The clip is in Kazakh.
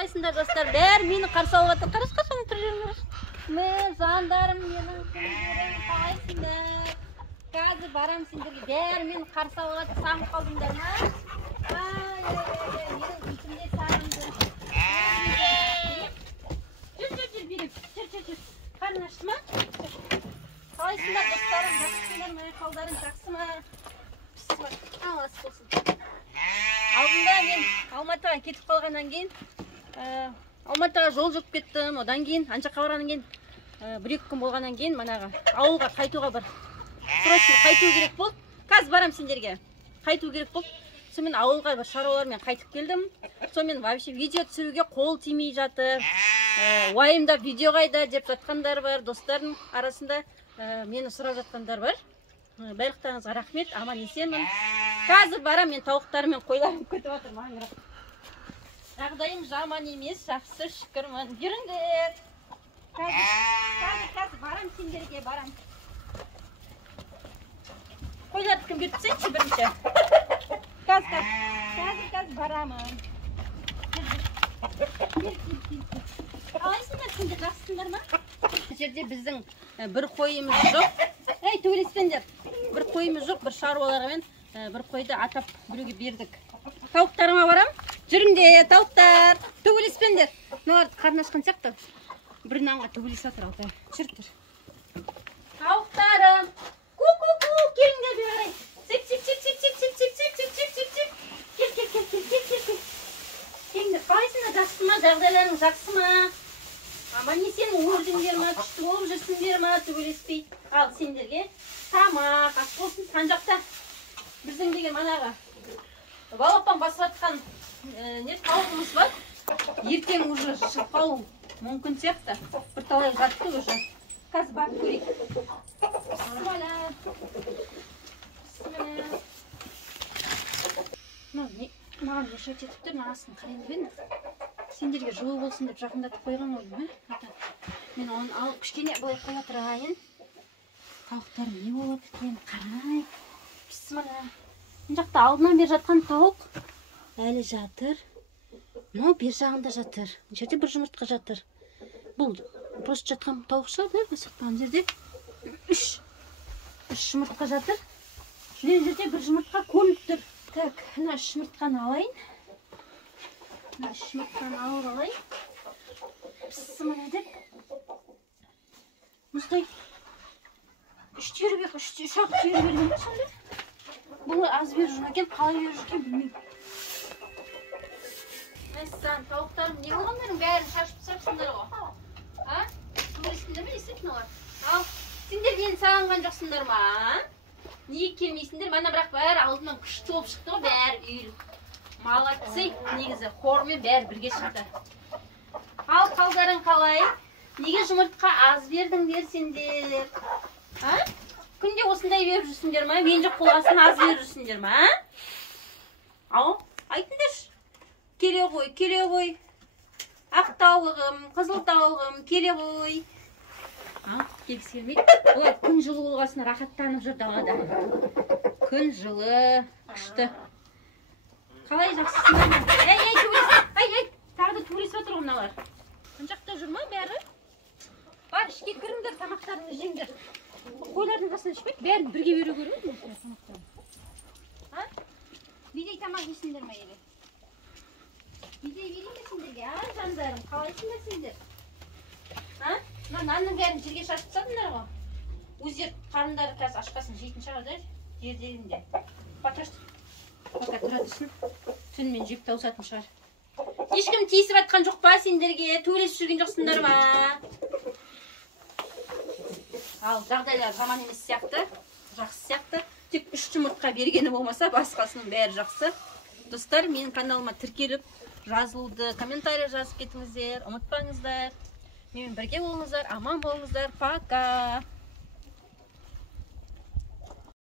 Қалайсыңдар достар? Бәрі мені қарсы алып жатыр. Қарас тұр жеріңдер. Мен жандарым, менің күндерім, қалайсыңдар? Қазір барам сендерге. Бәрі мені қарсы алып жатыр. Сағынып қалдыңдар ма? Менің итімде сағынды. Жүр берем. Жүр. Қарның ашты ма? Қалайсыңдар достарым? Жақсысыңдар ма? Қалдарың жақсы ма? Алас болсын. Алдында мен Алматыға кетіп қалғаннан кейін Алматыға жол жүріп кеттім. Одан кейін анжаққа барғаннан кейін 1-2 күн болғаннан кейін манағы ауылға қайтуға бір срочно қайту керек болды. Қазір барам сендерге. Қайту керек болды. Сонымен ауылға бір шаруалармен қайтып келдім. Сонымен вообще видео түсіруге қол тимей жатыр. Уайымдап видео қайда деп жатқандар бар. Достардың арасында мені сұрап жатқандар бар. Барлықтарыңызға рахмет, аман есенмін. Қазір барам, мен тауықтарым қойларым көтіп жатыр маңырап. Жағдайым жаман емес, жақсы шүкірмін. Жүріңдер. Қазір барам сендерге, барам. Қойларды кім беріп түсейінші бірінші. Қазір барамын. Қалайсыңдар сендер, жақсысыңдар ма? Бұл жерде біздің бір қойымыз жоқ. Ей, төбелеспеңдер. Бір қойымыз жоқ, бір шаруалармен бір қойды атап біреуге бердік. Тауықтарыма барам. Жүріңдер, тауықтар. Төбелеспеңдер. Мыналарды қарны ашқан сияқты. Бір нанға төбелесіп жатыр Алтай. Жүріңдер. Тауықтарым. Ку-ку-ку, келіңдер бері қарай. Сеп. Кел. Келіңдер, қалайсыңдар, жақсы ма? Жағдайларың жақсы ма? Аман есен өрдіңдер ма? Күшті болып жүрсіңдер ма? Төбелеспей. Ал сендерге тамақ, ас болсын. Сан жақта біздің деген манағы балапан басып жатқан тауығымыз бар. Ертең уже шықпауы мүмкін сияқты. Бір талай жатты уже. Қазір барып көрейік. Маған не шайт етіп тұр, анасын қарайын деп едім. Сендерге жылы болсын деп жақындатып қойған ойым. Мен оны алып кішкене былай қоя тұрайын. Тауықтарым не болып екен, қарай. Бісміллә. Мына жақта алдынан бер жатқан тауық әлі жатыр. Мынау бер жағында жатыр. Мына жерде бір жұмыртқа жатыр. Бұл просто жатқан тауық шығар, да? Мына жерде 3 жұмыртқа жатыр. Мына жерде бір жұмыртқа көрініп тұр. Так, мына 3 жұмыртқаны алайын. Мына 3 жұмыртқаны алып алайын. Бісміллә деп. Мұстай 3 түйірбек, 3-ақ түйір берген бе сонда? Бұл аз беріп жүр екен, қалай беріп жүр екен білмеймін. Мәссаған, тауықтарым не болғандарың бәрін шашып-шашсыңдар ғой? Төбелескендер ме действительно олар? Ал, сендер енді сағынған жоқсыңдар ма? Неге келмейсіңдер? Мана бірақ бәрі алдынан күшті болып шықты ғой, бәрі үйіліп. Молодцы, негізі хормен бәрі бірге шықты. Ал, қалдарың қалай? Неге жұмыртқа аз бердіңдер сендер? Күнде осындай беріп жүрсіңдер ма? Мен жоқ болғасын аз беріп жүрсіңдер ма? Ау, айтыңдаршы. Келе ғой. Ақ тауығым, қызыл тауығым, келе ғой. Келгісі келмейді. Олар күн жылы болғасын рахаттанып жүр далада. Күн жылы, күшті. Қалай жақсысыңдар ма? Ей, төбелесіп. Тағы да төбелесіп отыр ғой мыналар. Мына жақта жүр ма бәрі? Бар, ішке кіріңдер, тамақтарыңды жеңдер. Қойлардың қасынан ішпейді, бәрін бірге беру керек ме? Бидей тамақ жейсіңдер ма еле? Бидей берейін бе сендерге? Жандарым, қалайсыңдар сендер? Нанның бәрін жерге шашып тастадыңдар ғой. Өздері қарындары қазір ашқасын жейтін шығар да жердерінде. Батыршы. Пока тұра тұрсын. Түнімен жеп таусатын шығар. Ешкім тиісіп атқан жоқ па сендерге? Төбелесіп жүрген жоқсыңдар ма? Ал жағдайлар жаман емес сияқты, жақсы сияқты. Тек 3 жұмыртқа бергені болмаса, басқасының бәрі жақсы. Достар, менің каналыма тіркеліп, жазылуды, комментарий жазып кетіңіздер, ұмытпаңыздар. Менімен бірге болыңыздар, аман болыңыздар. Пока!